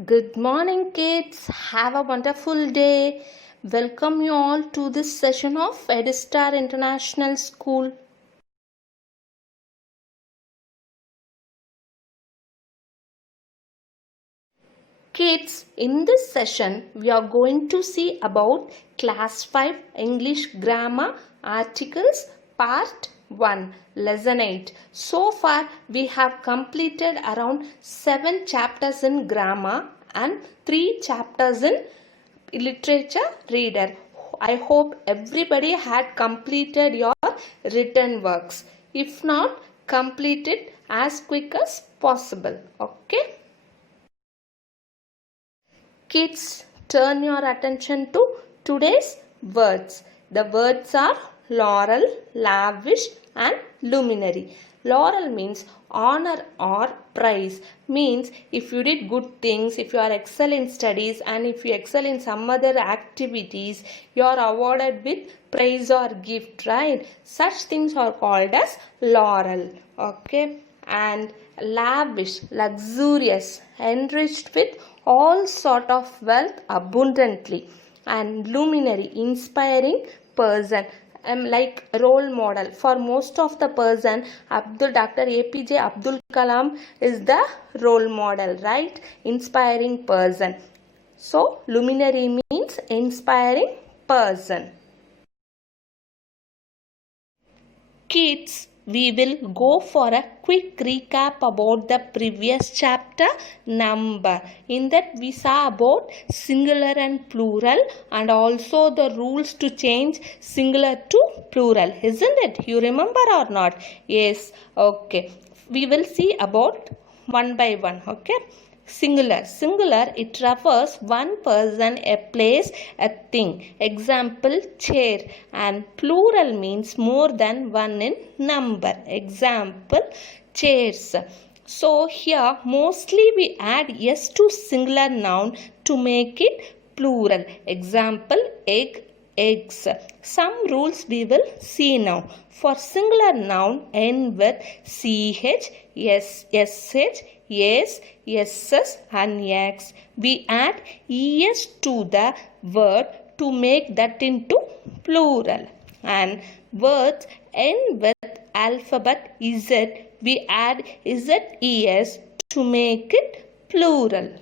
Good morning, kids. Have a wonderful day. Welcome you all to this session of Edistar International School. Kids, in this session, we are going to see about Class 5 English Grammar Articles Part 1, Lesson 8. So far, we have completed around 7 chapters in grammar and 3 chapters in literature reader. I hope everybody had completed your written works. If not, complete it as quick as possible. Okay? Kids, turn your attention to today's words. The words are laurel, lavish and luminary. Laurel means honor or praise. Means if you did good things, if you are excel in studies and if you excel in some other activities, you are awarded with praise or gift, right? Such things are called as laurel. Okay? And lavish, luxurious, enriched with all sort of wealth abundantly. And luminary, inspiring person, like role model for most of the person. Dr. APJ Abdul Kalam is the role model, right? Inspiring person. So luminary means inspiring person. Kids, we will go for a quick recap about the previous chapter, number. In that we saw about singular and plural and also the rules to change singular to plural, isn't it? You remember or not? Yes. Okay. We will see about one by one. Okay. Singular, it refers one person, a place, a thing. Example, chair. And plural means more than one in number. Example, chairs. So here mostly we add s to singular noun to make it plural. Example, egg, eggs. Some rules we will see now. For singular noun, end with ch, s, sh, yes, yeses and x. We add es to the word to make that into plural. And words end with alphabet z, we add zes to make it plural.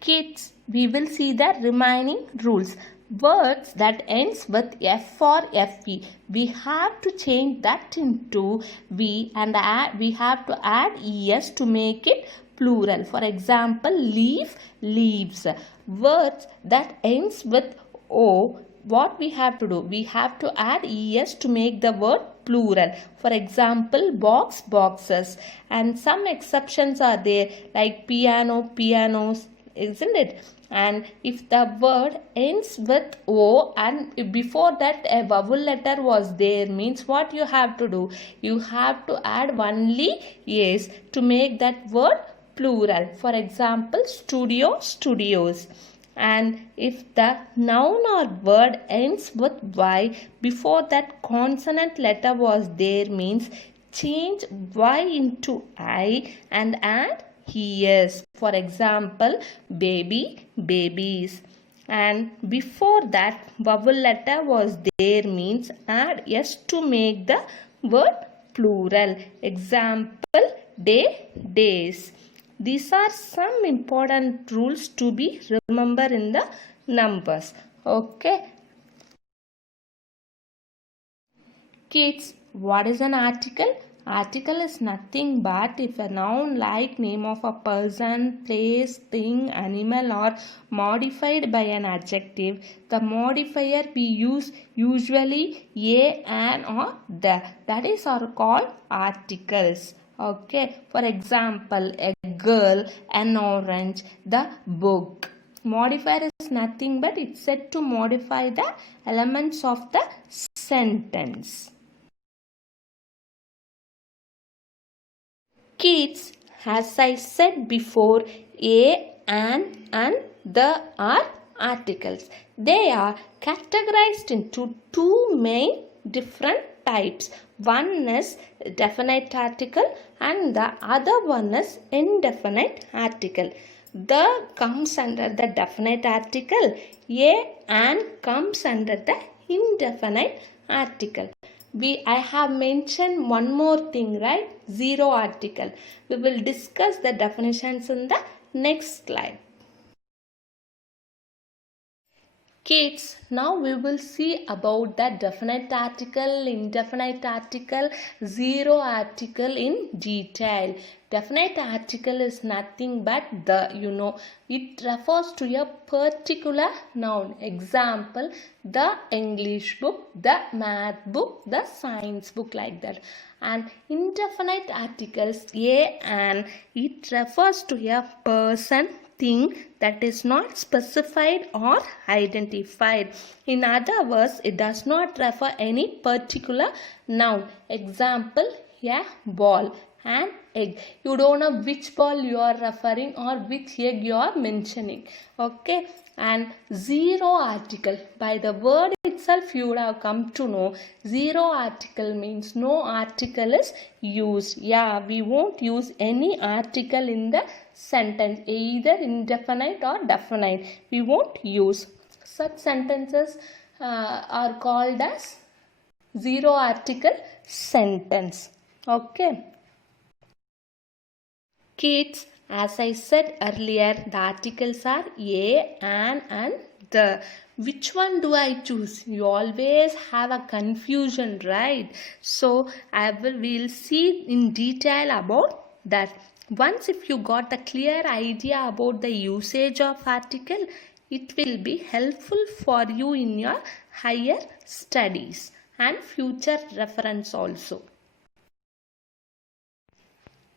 Kids, we will see the remaining rules. Words that ends with f or fe, we have to change that into v and we have to add es to make it plural. For example, leaf, leaves. Words that ends with o, what we have to do? We have to add es to make the word plural. For example, box, boxes. And some exceptions are there like piano, pianos, isn't it? And if the word ends with o and before that a vowel letter was there, means what you have to do? You have to add only yes to make that word plural. For example, studio, studios. And if the noun or word ends with y, before that consonant letter was there, means change y into I and add yes. For example, baby, babies. And before that vowel letter was there, means add s to make the word plural. Example, day, days. These are some important rules to be remember in the numbers. Okay. Kids, what is an article? Article is nothing but if a noun like name of a person, place, thing, animal or modified by an adjective, the modifier we use usually a, an or the. That is are called articles. Okay. For example, a girl, an orange, the book. Modifier is nothing but it's said to modify the elements of the sentence. Kids, as I said before, a, an and the are articles. They are categorized into two main different types. One is definite article and the other one is indefinite article. The comes under the definite article. A and comes under the indefinite article. I have mentioned one more thing, right? Zero article. We will discuss the definitions in the next slide. Kids, now we will see about the definite article, indefinite article, zero article in detail. Definite article is nothing but it refers to a particular noun. Example, the English book, the math book, the science book, like that. And indefinite articles, a and, it refers to a person, thing that is not specified or identified. In other words, it does not refer any particular noun. Example, a ball, an egg. You don't know which ball you are referring or which egg you are mentioning. Okay. And zero article, by the word itself you would have come to know, zero article means no article is used. Yeah, we won't use any article in the sentence, either indefinite or definite. We won't use. Such sentences are called as zero article sentence. Okay. Kids, as I said earlier, the articles are a, an and the. Which one do I choose? You always have a confusion, right? So we'll see in detail about that. Once if you got the clear idea about the usage of article, it will be helpful for you in your higher studies and future reference also.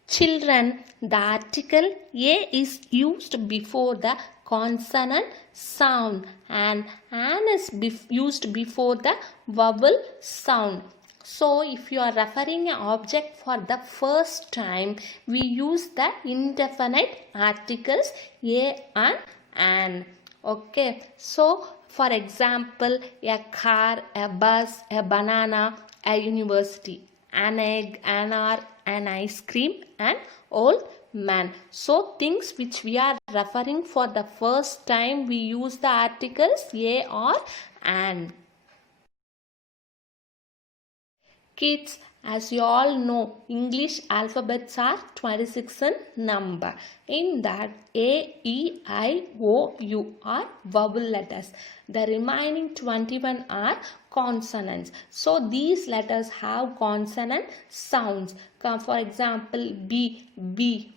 Children, the article a is used before the consonant sound and an is used before the vowel sound. So, if you are referring an object for the first time, we use the indefinite articles a and an. Okay. So, for example, a car, a bus, a banana, a university, an egg, an hour, an ice cream, an old man. So things which we are referring for the first time, we use the articles a or an. Kids, as you all know, English alphabets are 26 in number. In that, A, E, I, O, U are vowel letters. The remaining 21 are consonants. So, these letters have consonant sounds. For example, B,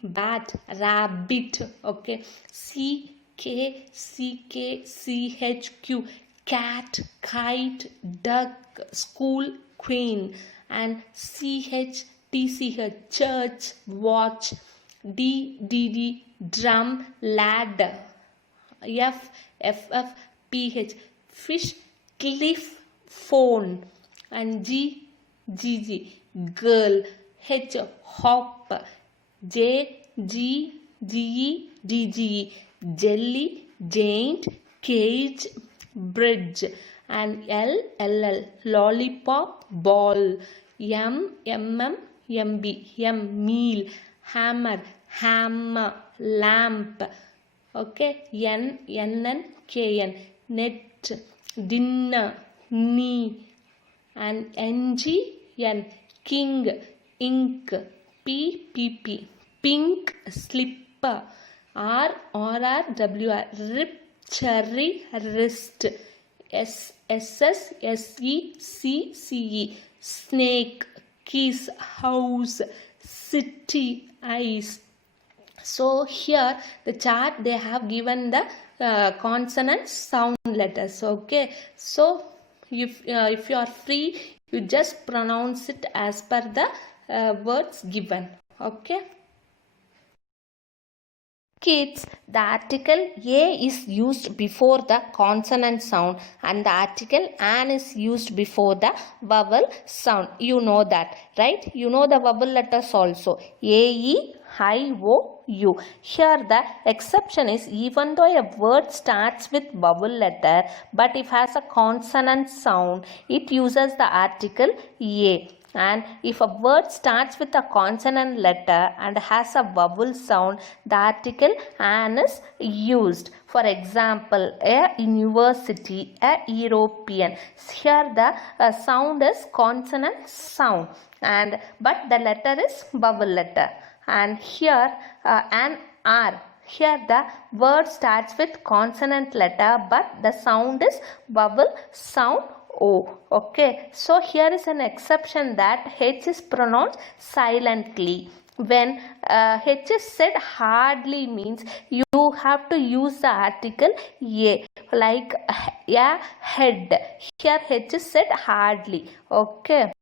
bat, rabbit, okay. C, K, CH, Q, cat, kite, duck, school, queen, and CH, church, watch, D, drum, ladder, F, PH, fish, cliff, phone, and G, girl, H, hop, J, GE, jelly, giant, cage, bridge, and LL, lollipop, ball, MB, meal, hammer, lamp, okay, NN, KN, net, dinner, knee, and NGN, king, ink, PP, pink, slipper, RR, rip, cherry, wrist, SCE, snake, kiss, house, city, ice. So here the chart they have given the consonant sound letters. Okay, so if you are free, you just pronounce it as per the words given. Okay. Kids, the article a is used before the consonant sound and the article an is used before the vowel sound. You know that, right? You know the vowel letters also. A, E, I, O, U. Here the exception is even though a word starts with vowel letter but if has a consonant sound, it uses the article a. And if a word starts with a consonant letter and has a vowel sound, the article an is used. For example, a university, a European. Here the sound is consonant sound, but the letter is vowel letter. And here an R. Here the word starts with consonant letter, but the sound is vowel sound O. Okay. So here is an exception that H is pronounced silently. When H is said hardly means you have to use the article A, like a head. Here H is said hardly. Okay.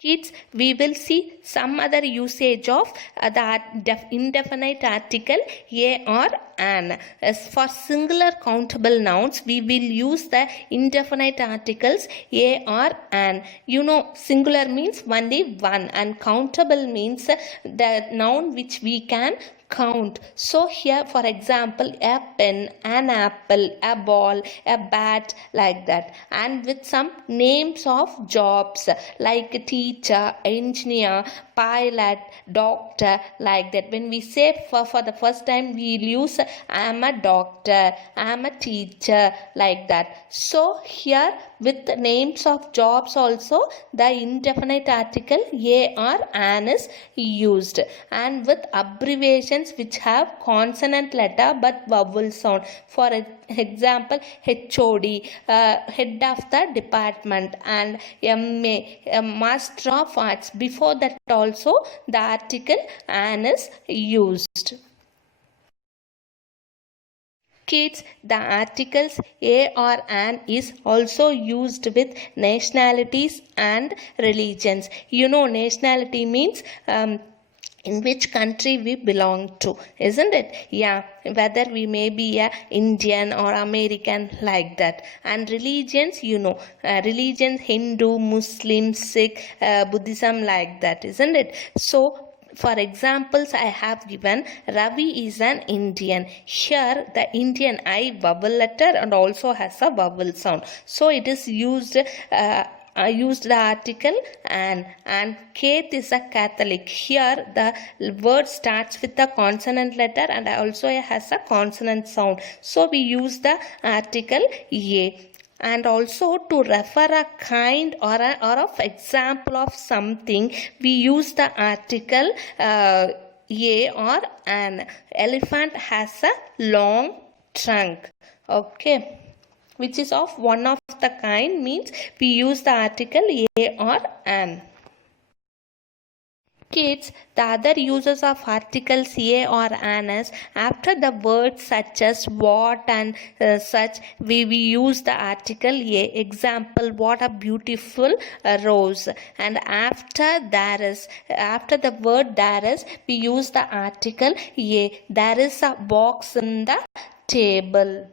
Kids, we will see some other usage of the indefinite article a or an. As for singular countable nouns, we will use the indefinite articles a or an. You know, singular means only one, and countable means the noun which we can count. So here, for example, a pen, an apple, a ball, a bat, like that. And with some names of jobs like teacher, engineer, pilot, doctor, like that. When we say for the first time, we'll use I am a doctor, I am a teacher, like that. So here with the names of jobs also, the indefinite article a or an is used. And with abbreviations which have consonant letter but vowel sound. For example, HOD, head of the department, and MA, Master of Arts. Before that also the article an is used. Kids, the articles a or an is also used with nationalities and religions. You know, nationality means in which country we belong to, isn't it? Yeah, whether we may be a Indian or American, like that. And religions, you know, religions, Hindu, Muslim, Sikh, Buddhism, like that, isn't it? So for examples, I have given Ravi is an Indian. Here the Indian I vowel letter and also has a vowel sound. So it is used used the article and Kate is a Catholic. Here the word starts with a consonant letter and also has a consonant sound. So we use the article a. And also to refer a kind or of example of something, we use the article a or an. Elephant has a long trunk. Okay, which is of one of the kind means we use the article a or an. Kids, the other uses of articles a or an is after the words such as what and such, we use the article a. Example, what a beautiful rose. And after the word there is, we use the article a. There is a box in the table.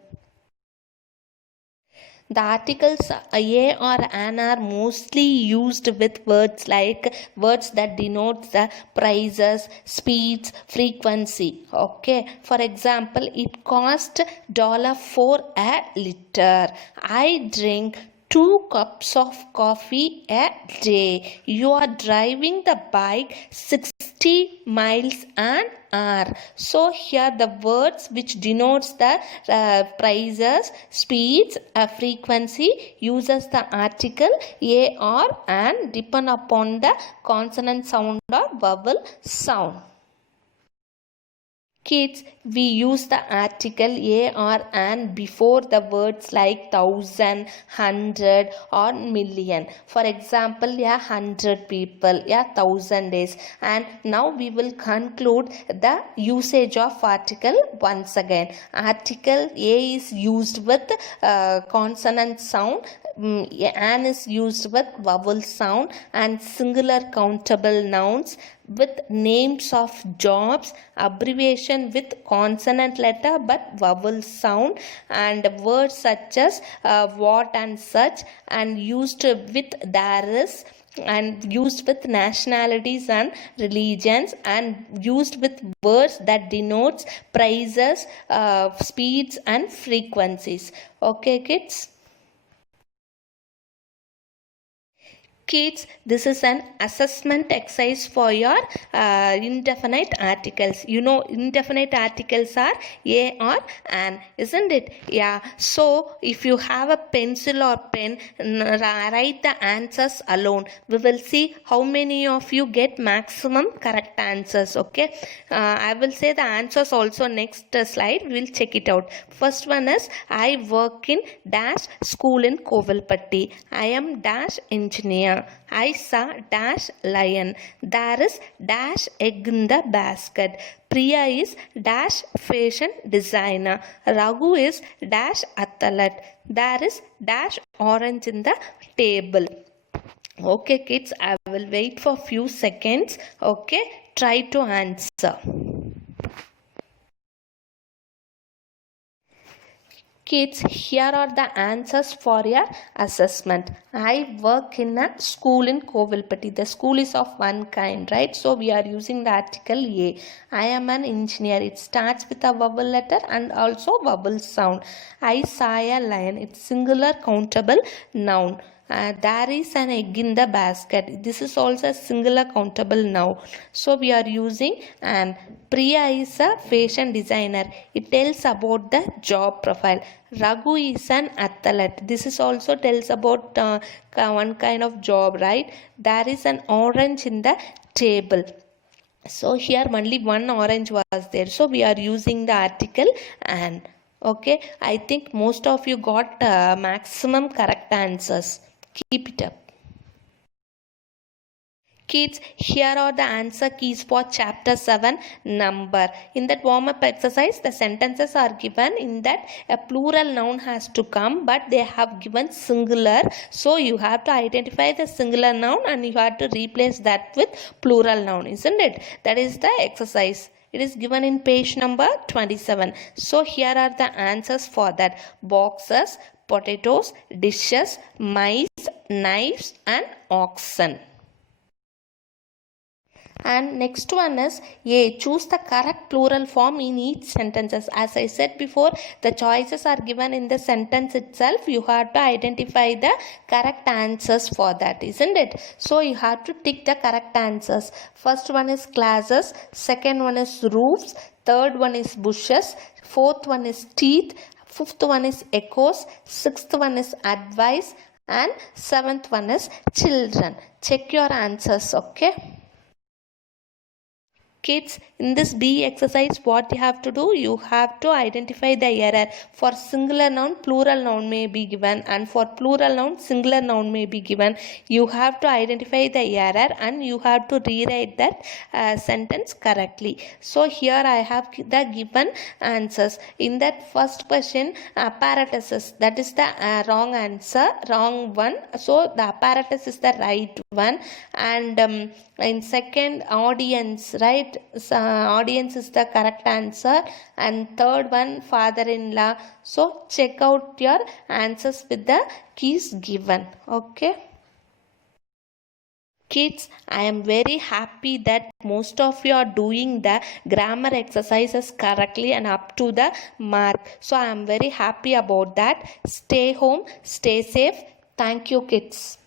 The articles a or an are mostly used with words that denote the prices, speeds, frequency. Okay. For example, it cost $4 for a liter. I drink 2 cups of coffee a day. You are driving the bike 60 miles an hour. So here the words which denotes the prices, speeds, frequency uses the article a or an depend upon the consonant sound or vowel sound. Kids, we use the article a or an before the words like thousand, hundred or million. For example, 100 people, 1,000 days. And now we will conclude the usage of article once again. Article a is used with consonant sound. An is used with vowel sound, and singular countable nouns with names of jobs, abbreviation with consonant letter but vowel sound, and words such as what and such, and used with there is, and used with nationalities and religions, and used with words that denotes prices, speeds and frequencies. Okay, kids. Kids, this is an assessment exercise for your indefinite articles. You know, indefinite articles are a or an, isn't it? Yeah. So, if you have a pencil or pen, write the answers alone. We will see how many of you get maximum correct answers. Okay. I will say the answers also next slide. We will check it out. First one is, I work in dash school in Kovilpatti. I am dash engineer. I saw dash lion. There is dash egg in the basket. Priya is dash fashion designer. Raghu is dash athlete. There is dash orange in the table. Okay kids, I will wait for few seconds. Okay, try to answer. Kids, here are the answers for your assessment. I work in a school in Kovilpatti. The school is of one kind, right? So we are using the article A. I am an engineer. It starts with a vowel letter and also vowel sound. I saw a lion. It's singular countable noun. There is an egg in the basket. This is also a singular countable noun. So we are using and Priya is a fashion designer. It tells about the job profile. Raghu is an athlete. This is also tells about one kind of job, right? There is an orange in the table. So here only one orange was there. So we are using the article and. Okay, I think most of you got maximum correct answers. Keep it up. Kids, here are the answer keys for chapter 7 number. In that warm-up exercise, the sentences are given in that a plural noun has to come, but they have given singular. So you have to identify the singular noun and you have to replace that with plural noun, isn't it? That is the exercise. It is given in page number 27. So here are the answers for that. Boxes, potatoes, dishes, mice, knives and oxen. And next one is A. Choose the correct plural form in each sentences. As I said before, the choices are given in the sentence itself. You have to identify the correct answers for that, isn't it? So you have to tick the correct answers. First one is classes. Second one is roofs. Third one is bushes. Fourth one is teeth. Fifth one is echoes. Sixth one is advice. And seventh one is children. Check your answers, okay? Kids, in this B exercise, what you have to do? You have to identify the error. For singular noun, plural noun may be given, and for plural noun, singular noun may be given. You have to identify the error and you have to rewrite that sentence correctly. So here I have the given answers. In that first question, apparatuses, that is the wrong answer, wrong one. So the apparatus is the right one. And in second, audience, right? Audience is the correct answer. And third one, father-in-law. So check out your answers with the keys given. Okay. Kids, I am very happy that most of you are doing the grammar exercises correctly and up to the mark. So I am very happy about that. Stay home, stay safe. Thank you, kids.